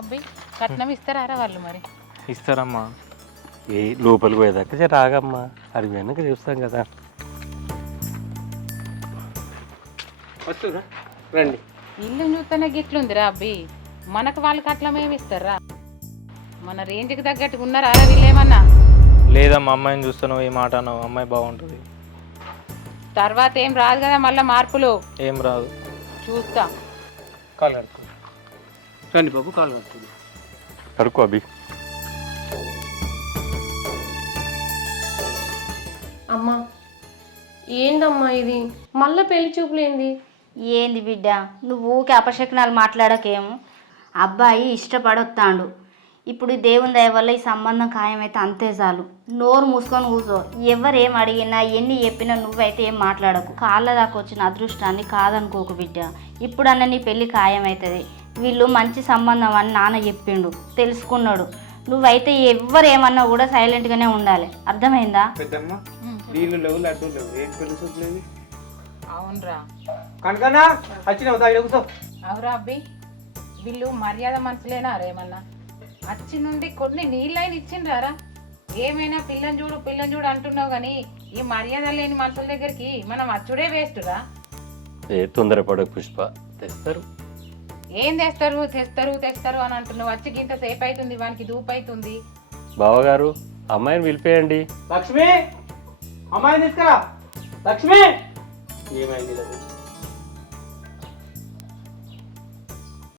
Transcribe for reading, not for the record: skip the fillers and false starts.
అబ్బాయి కట్నం ఇస్తారా వాళ్ళు మరి? ఇస్తారమ్మా. ఏ లోపలికి పోయేదాకా రాగమ్మా, అది వెనక చూస్తాం కదా. వస్తురా రండి. ఇల్లు చూస్తేనే గిట్లుందిరా అబ్బాయి, మనకు వాళ్ళు కట్నం ఏమి ఇస్తారా? మన రేంజ్కి తగ్గట్టుగా ఉన్నారా వీళ్ళేమన్నా? లేదమ్మా, అమ్మాయిని చూస్తాను ఈ మాట అన్నావు, అమ్మాయి బాగుంటుంది. తర్వాత ఏం రాదు కదా మళ్ళీ మార్పులు? ఏం రాదు. చూస్తా. కాలు కడుక్కో. రండి బాబు, కాలు కట్టుకోండి. కడుక్కో అభి. అమ్మా ఏందమ్మా ఇది, మళ్ళీ పెళ్లి చూపులేంది? ఏంది బిడ్డ, నువ్వు ఊకే అపశకునాలు మాట్లాడకేమో. అబ్బాయి ఇష్టపడొత్తాండు. ఇప్పుడు దేవుని దయ వల్ల ఈ సంబంధం ఖాయమైతే అంతే చాలు. నోరు మూసుకొని కూర్చో. ఎవరేం అడిగినా ఎన్ని చెప్పినా నువ్వైతే ఏం మాట్లాడకు. కాళ్ళ దాకా వచ్చిన అదృష్టాన్ని కాదనుకోకు బిడ్డ. ఇప్పుడన్నా నీ పెళ్ళి ఖాయమవుతుంది. వీళ్ళు మంచి సంబంధం అని నాన్న చెప్పిండు, తెలుసుకున్నాడు. నువ్వైతే ఎవరేమన్నా కూడా సైలెంట్గానే ఉండాలి, అర్థమైందా? పెద్దమ్మ నీళ్ళు లేవు, లడ్డు లేవు, ఏం పెళ్లి చూపలేదు. అవునరా. కనుకనా వచ్చినావు తాగి కూర్చో. అవురా అబ్బాయి, వీళ్ళు మర్యాద మనుషులేనా రేమన్నా? అచ్చి నుండి కొన్ని నీళ్ళైనా ఇచ్చిండ్రారా? ఏమైనా పిల్లని చూడు అంటున్నావు కానీ ఈ మర్యాద లేని మనుషుల దగ్గరికి మనం అచ్చుడే వేస్టురా. ఏ తొందరపడకు పుష్ప, తెస్తారు. ఏం తెస్తారు అని అంటున్నావు. వచ్చి గింత సేపు అవుతుంది, వానికి దూపు అవుతుంది. బావగారు అమ్మాయిని పిలిపేయండి. లక్ష్మి అమ్మాయిని తీసుకురా. లక్ష్మి ఏమైంది?